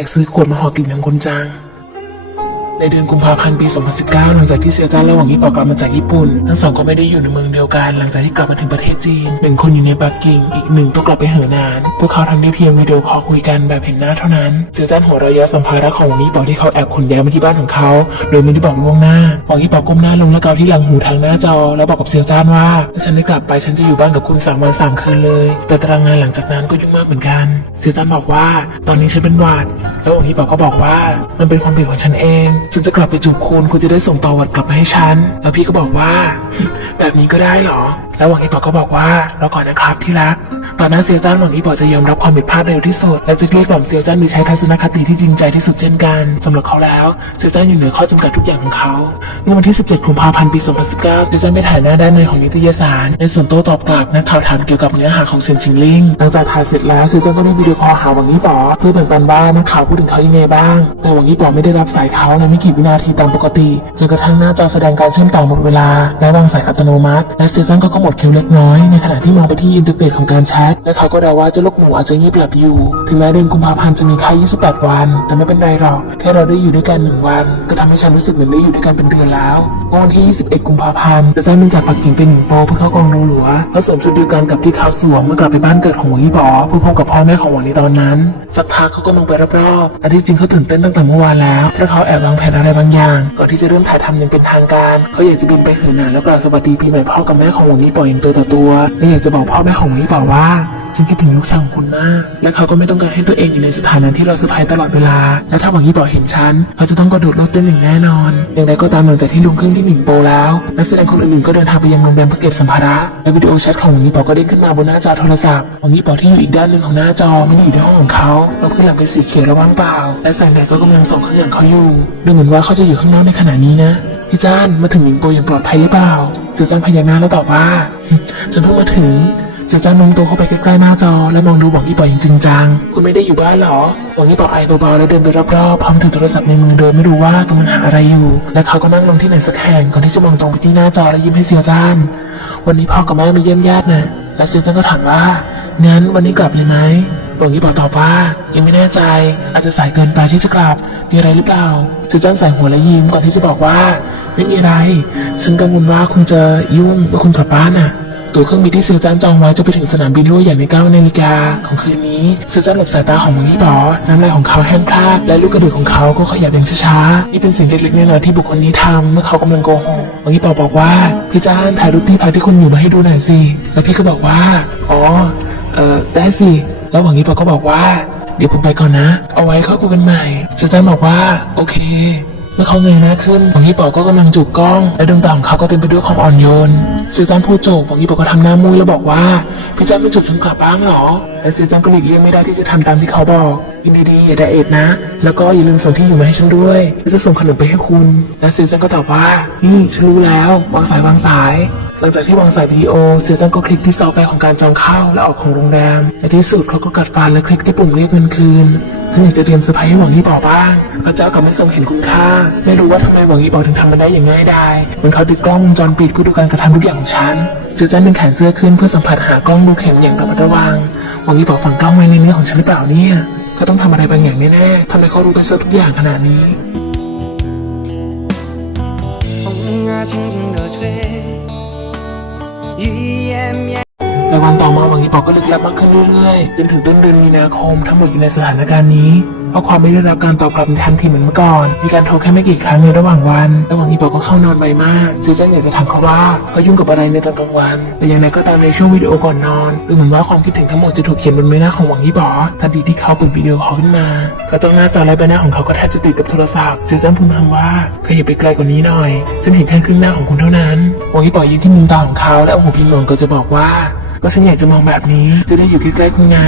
อยากซื้อขวดมาห่อกลิ่นของคนจาง ในเดือนกุมภาพันธ์ปี 2019 หลังจากที่เซียวจ้านและหวังยี่ปอกลับมาจากญี่ปุ่น ทั้งสองก็ไม่ได้อยู่ในเมืองเดียวกัน หลังจากที่กลับมาถึงประเทศจีนหนึ่งคนอยู่ในปักกิ่ง อีกหนึ่งต้องกลับไปเหอนาน พวกเขาทำได้เพียงวิดีโอคอลคุยกันแบบเห็นหน้าเท่านั้นเซียวจ้านหัวเราะเยาะสัมภาระของหวังยี่ปอที่เขาแอบขนย้ายมาที่บ้านของเขา โดยไม่ได้บอกล่วงหน้า หวังยี่ปอก้มหน้าลงและเกาที่หลังหูทางหน้าจอ แล้วบอกกับเซียวจ้านว่าถ้าฉันได้กลับไปฉันจะอยู่บ้านกับคุณสามวันสามคืนเลย แต่ตารางงานหลังจากนั้นก็ยุ่งมากเหมือนกันเซียจ้าบอกว่า ตอนนี้ฉันเป็นหวัดแล้วหวังยี่ปอก็บอกว่ามันเป็นความผิดของฉันเองฉันจะกลับไปจูบคุณคุณจะได้ส่งต่อวัดกลับมาให้ฉัน แล้วพี่ก็บอกว่า แบบนี้ก็ได้เหรอ แล้วหวังอีปอก็บอกว่าเราก่อนนะครับที่รัก ตอนนั้นเซียวจ้านหวังอีปอจะยอมรับความผิดพลาดเร็วที่สุด และจะเกลี้ยกล่อมเซียวจ้านมีใช้ทัศนคติที่จริงใจที่สุดเช่นกันสำหรับเขาแล้วเซียวจ้านอยู่เหนือข้อจำกัดทุกอย่างของเขาเมื่อวันที่ 17กุมภาพันธ์ปี 2019เซียวจ้านไปถ่ายหน้าด้านในของนิตยสาร ในส่วนโต้ตอบกลับนักข่าวถามเกี่ยวกับเนื้อหาของเซียนชิงลิงหลังจากถ่ายเสร็จแล้วเซียวจ้านก็ได้วิดีโอคอลหาหวังอีปอเพื่อแบ่งปันว่านักข่าวพูดถึงเขายังไงบ้าง แต่หวังอีปอไม่ได้รับสายเขาในไม่กี่วินาทีตามปกติจนกระทั่งหน้าจอแสดงการเชื่อมต่อหมดเวลา และวางสายอัตโนมัติ และเซียวจ้านก็ขมดคิวเล็กน้อยในขณะที่มองไปที่อินเทอร์เฟซของการแชทและเขาก็เดาว่าเจ้าลูกหมูอาจจะเงียบหลับอยู่ ถึงแม้เดือนกุมภาพันธ์จะมีแค่28 วัน แต่ไม่เป็นไรหรอก แค่เราได้อยู่ด้วยกันหนึ่งวัน ก็ทำให้ฉันรู้สึกเหมือนได้อยู่ด้วยกันเป็นเดือนแล้วเมื่อวันที่ 21 กุมภาพันธ์เซียวจ้านบินจากปักกิ่งไปหนิงโปเพื่อเข้ากองโรงหลัวเขาสวมชุดเดียวกันกับที่เขาสวมเมื่อกลับไปบ้านเกิดของหวังยี่ป๋อเพื่อพบกับพ่อแม่ของหวังในตอนนั้น สักพักเขาก็มองไปรอบๆอันที่จริงเขาตื่นเต้นตั้งแต่เมื่อวานแล้วเพราะเขาแอบวางแผนอะไรบางอย่าง ก่อนที่จะเริ่มถ่ายทำอย่างเป็นทางการเขาอยากจะบินไปเหอหนานแล้วกล่าวสวัสดีปีใหม่พ่อกับแม่ของหวังยี่ป๋ออย่างตัวต่อตัวและอยากจะบอกพ่อแม่ของหวังยี่ป๋อว่า ฉันคิดถึงลูกชายของคุณมาก และเขาก็ไม่ต้องการให้ตัวเองอยู่ในสถานะที่เราเซอร์ไพรส์ตลอดเวลา และถ้าหวังยี่ป๋อเห็นฉันเขาจะต้องกระโดดรถเต้นอย่างแน่นอนอย่างไรก็ตามหลังจากที่ลุงเครื่องที่หนิงโปแล้ว นักแสดงคนอื่นๆก็เดินทางไปยังโรงแรมเพื่อเก็บสัมภาระและวิดีโอแชทของหวังยี่ป๋อก็เด้งขึ้นมาบนหน้าจอโทรศัพท์หวังยี่ป๋อที่อยู่อีกด้านหนึ่งของหน้าจอไม่ได้อยู่ในห้องของเขาเราพื้นหลังเป็นสีเขียวและว่างเปล่า และแสงแดดก็กำลังส่องข้างหลังเขาอยู่ดูเหมือนว่าเขาจะอยู่ข้างนอกในขณะนี้นะพี่จ้านมาถึงหนิงโปอย่างปลอดภัยหรือเปล่าเสือจ้านพยักหน้าแล้วตอบว่าฉันเพิ่งมาถึง เสือจ้านโน้มตัวเข้าไปใกล้ๆหน้าจอ และมองดูหวังยี่ปออย่างจริงจังคุณไม่ได้อยู่บ้านเหรอหวังยี่ปอไอเบาๆแล้วเดินไปรอบๆพร้อมถือโทรศัพท์ในมือโดยไม่รู้ว่ากำลังหาอะไรอยู่ และเขาก็นั่งลงที่ไหนสักแห่งก่อนที่จะมองตรงไปที่หน้าจอและยิ้มให้เซียวจ้านวันนี้พ่อกับแม่มาเยี่ยมญาตินะและเซียวจ้านก็ถามว่างั้นวันนี้กลับเลยไหมหลวงยี่บอกตอบว่ายังไม่แน่ใจ อาจจะสายเกินไปที่จะกลับมีอะไรหรือเปล่าจือจ้านใส่หัวและยิ้มก่อนที่จะบอกว่า ไม่มีอะไร ฉันกังวลว่าคุณจะยุ่งเมื่อคุณกลับบ้านน่ะ ตั๋วเครื่องบินที่ซื้อจานจองไว้จะไปถึงสนามบินรั่วอย่างในเก้านาฬิกาของคืนนี้ซื้อจานหลบสายตาของหมงยี่บอน้ำลายของเขาแห้งพลาดและลูกกระดือกของเขาก็ขยับอย่างช้าๆนี่เป็นสิ่งเล็กๆน้อยๆที่บุคคลนี้ทำเมื่อเขากำลังโกหกหมงยี่บอบอกว่าพี่จานถ่ายรูปที่พักที่คุณอยู่มาให้ดูหน่อยสิแล้วพี่ก็บอกว่าอ๋อเออได้สิแล้วหวังยี่ปอก็บอกว่า เดี๋ยวผมไปก่อนนะ เอาไว้เข้าคุยกันใหม่เซซานบอกว่า โอเค มื่อเขาเงยหน้าขึ้นหวังยี่ปอก็กำลังจูบกล้อง และดวงตาของเขาก็เต็มไปด้วยความอ่อนโยนเซซานพูดจบหวังยี่ปอก็ทำหน้ามุ้ยแล้วบอกว่าพี่จันไม่จูบถึงกลับบ้างหรอและเซซานก็หลีกเลี่ยงไม่ได้ที่จะทำตามที่เขาบอกกินดีๆอย่าไดเอทนะ แล้วก็อย่าลืมส่งที่อยู่มาให้ฉันด้วยและจะส่งขนมไปให้คุณ และเซซานก็ตอบว่านี่ฉันรู้แล้ววางสายวางสาย หลังจากที่วางสายวิดีโอเซียจังก็คลิกที่ซอฟต์แวร์ของการจองเข้าและออกของโรงแรมในที่สุดเขาก็กัดฟันและคลิกที่ปุ่มเรียกเงินคืนฉันอยากจะเตรียมเซอร์ไพรส์ให้หวังยี่ปอบ้างพระเจ้ากับไม่ทรงเห็นคุณค่า ไม่รู้ว่าทำไมหวังยี่ปอถึงทำมันได้อย่างง่ายดายเหมือนเขาติดกล้องวงจรปิดเพื่อดูการกระทำทุกอย่างของฉันเซียจังดึงแขนเสื้อขึ้นเพื่อสัมผัสหากล้องดูเข็มอย่างระมัดระวังหวังยี่ปอฝังกล้องไว้ในเนื้อของฉันหรือเปล่าเนี่ยก็ต้องทำอะไรบางอย่างแน่ๆทำไมเขารู้ไปซะทุกอย่างขนาดนี้ 风啊，轻轻地吹，雨也绵。 ในวันต่อมาหวังยี่ปอก็ลึกลับมากขึ้นเรื่อยๆ จนถึงต้นเดือนมีนาคมทั้งหมดอยู่ในสถานการณ์นี้ เพราะความไม่ได้รับการตอบกลับในทันทีเหมือนเมื่อก่อน มีการโทรแค่ไม่กี่ครั้งในระหว่างวันและหวังยี่ปอก็เข้านอนไวมากซีซันอยากจะถามเขาว่าเขายุ่งกับอะไรในตอนกลางวัน แต่อย่างไรก็ตามในช่วงวิดีโอก่อนนอนดูเหมือนว่าความคิดถึงทั้งหมดจะถูกเขียนบนใบหน้าของหวังยี่ปอทันทีที่เขาเปิดวิดีโอคอลขึ้นมาก็จ้องหน้าจอและใบหน้าของเขาก็แทบจะติดกับโทรศัพท์ซีซันพึมพำว่าขยับไปไกลกว่านี้หน่อยฉันเห็นแค่ครึ่งหน้าของคุณเท่านั้นหวังยี่ปอยิ้มที่มุมตาของเขาและเอาหูพิมพ์มองก็จะบอกว่า ก็ฉันอยากจะมองแบบนี้ จะได้อยู่ใกล้ๆคุณไง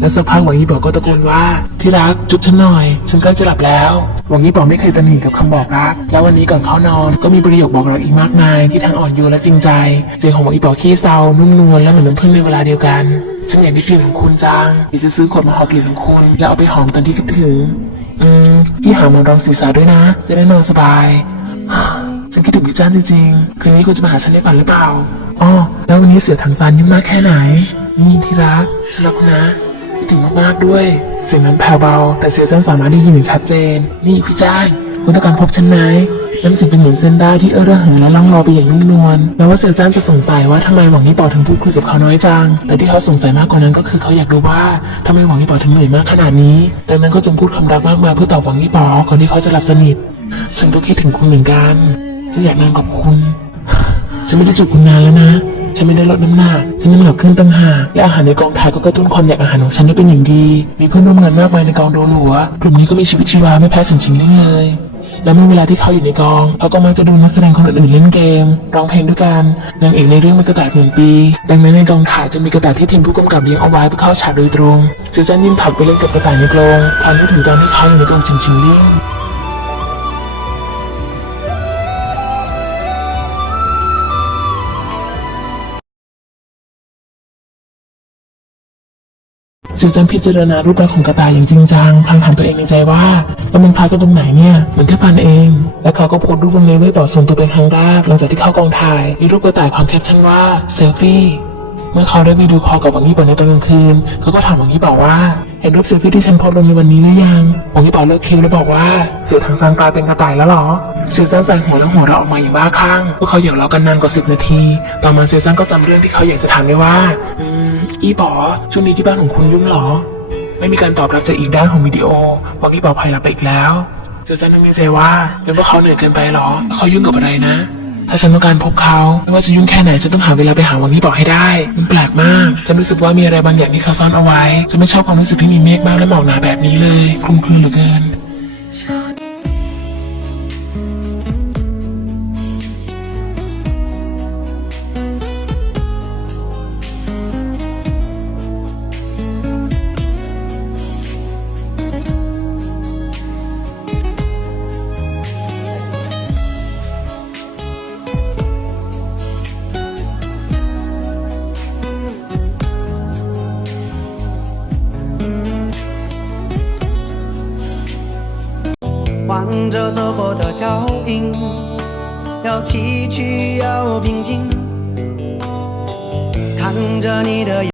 แล้วสักพักหวังยี่บอกก็ตะโกนว่า ที่รักจุ๊บฉันหน่อย ฉันใกล้จะหลับแล้ว หวังยี่บอกไม่เคยตะหนีกับคำบอกรัก แล้ววันนี้ก่อนเข้านอนก็มีประโยคบอกรักอีกมากมาย ที่ทั้งอ่อนโยนและจริงใจเสียงของหวังยี่บอกขี้เศร้านุ่มนวลและเหมือนน้ำผึ้งในเวลาเดียวกัน ฉันอยากได้กลิ่นของคุณจังอยากจะซื้อขวดมาหอมกลิ่นของคุณ แล้วเอาไปหอมตอนที่คิดถึงอืมพี่หาหมอนรองศีรษะด้วยนะ จะได้นอนสบายฉันคิดถึงพี่จ้านจริงๆ คืนนี้คุณจะมาหาฉันได้ก่อนหรือเปล่าอ๋อ ววันนี้เสือถังซานยุ่งมากแค่ไหนนี่ที่รักฉันรักคุณนะคิดถึงมากๆด้วย เสียงนั้นแผ่วเบา แต่เสียงสามารถได้ยินอย่างชัดเจน นี่พี่จ้างคุณต้องการพบฉันไหมน้ำเสียงเป็นเหมือนเส้นได้ที่เอื้อระเหยและล่องลอยไปอย่างนุ่มนวลแม้ว่าเสี่ยวจ้านจะสงสัยว่าทำไมหวังยี่ปอถึงพูดคุยกับเขาน้อยจัง แต่ที่เขาสงสัยมากกว่านั้นก็คือเขาอยากรู้ว่าทำไมหวังยี่ปอถึงเหนื่อยมากขนาดนี้ ดังนั้นก็จึงพูดคำรักมากมายเพื่อตอบหวังยี่ปอก่อนที่เขาจะหลับสนิทฉันก็คิดถึงคุณเหมือนกันฉันอยากนอนกับคุณฉันไม่ได้จูบคุณนานแล้วนะ ฉันไม่ได้ลดน้ำหนัก ฉันน้ำหนักขึ้นตั้งหากและอาหารในกองถ่ายก็กระตุ้นความอยากอาหารของฉันได้เป็นอย่างดี มีเพื่อนร่วมงานมากมายในกองโดหลัว กลุ่มนี้ก็มีชีวิตชีวาไม่แพ้ฉิงชิงเล่งเลยและเมื่อเวลาที่เขาอยู่ในกอง เขาก็มักจะดูนักแสดงคนอื่นเล่นเกม ร้องเพลงด้วยกัน นางเอกในเรื่องเป็นกระต่ายหมื่นปี ดังนั้นในกองถ่ายจะมีกระต่ายที่ทีมผู้กำกับเลี้ยงเอาไว้เพื่อเข้าฉากโดยตรงเซซันยิ้มถักไปเล่นกับกระต่ายในกรงพานึกถึงตอนที่เขาอยู่ในกองชิงชิงเล่ง เสียจันพิจารณารูปร่างของกระต่ายอย่างจริงจังพลางถามตัวเองในใจว่าแล้วมันพาดกันตรงไหนเนี่ยเหมือนแค่พันเอง และเขาก็โพสรูปลงในเว็บบอส่วนตัวเป็นครั้งแรกหลังจากที่เข้ากองถ่ายมีรูปกระต่ายความแคปชั่นว่าเซลฟี่เมื่อเขาได้วิดีโอคอลกับหวังยี่ป๋อในตอนกลางคืนเขาก็ถามหวังยี่บอกว่า เห็นรูปเซลฟี่ที่ฉันโพสลงในวันนี้หรือยังหวังยี่ป๋อเลิกคิวแล้วบอกว่า เสือทางซานกลาเป็นกระต่ายแล้วเหรอ เซียซันใส่หัวแล้วหัวเราออกมาอย่างบ้าคลั่งพวกเขาหยอกล้อกันนานกว่าสิบนาที ต่อมาเซียซันก็จำเรื่องที่เขาอยากจะถามได้ว่า อืม อีป๋อช่วงนี้ที่บ้านของคุณยุ่งเหรอ ไม่มีการตอบรับจากอีกด้านของวิดีโอวางที่ปลอดภัยรับไปอีกแล้วเจสันนึกในใจว่าเป็นเพราะเขาเหนื่อยเกินไปเหรอ เขายุ่งกับอะไรนะ ถ้าฉันต้องการพบเขาไม่ว่าจะยุ่งแค่ไหนฉันต้องหาเวลาไปหาวังที่บอกให้ได้ มันแปลกมาก ฉันรู้สึกว่ามีอะไรบางอย่างที่เขาซ่อนเอาไว้ฉันไม่ชอบความรู้สึกที่มีเมฆมากและหมอกหนาแบบนี้เลยคลุมเครือเหลือเกิน 望着走过的脚印，要崎岖，要平静，看着你的。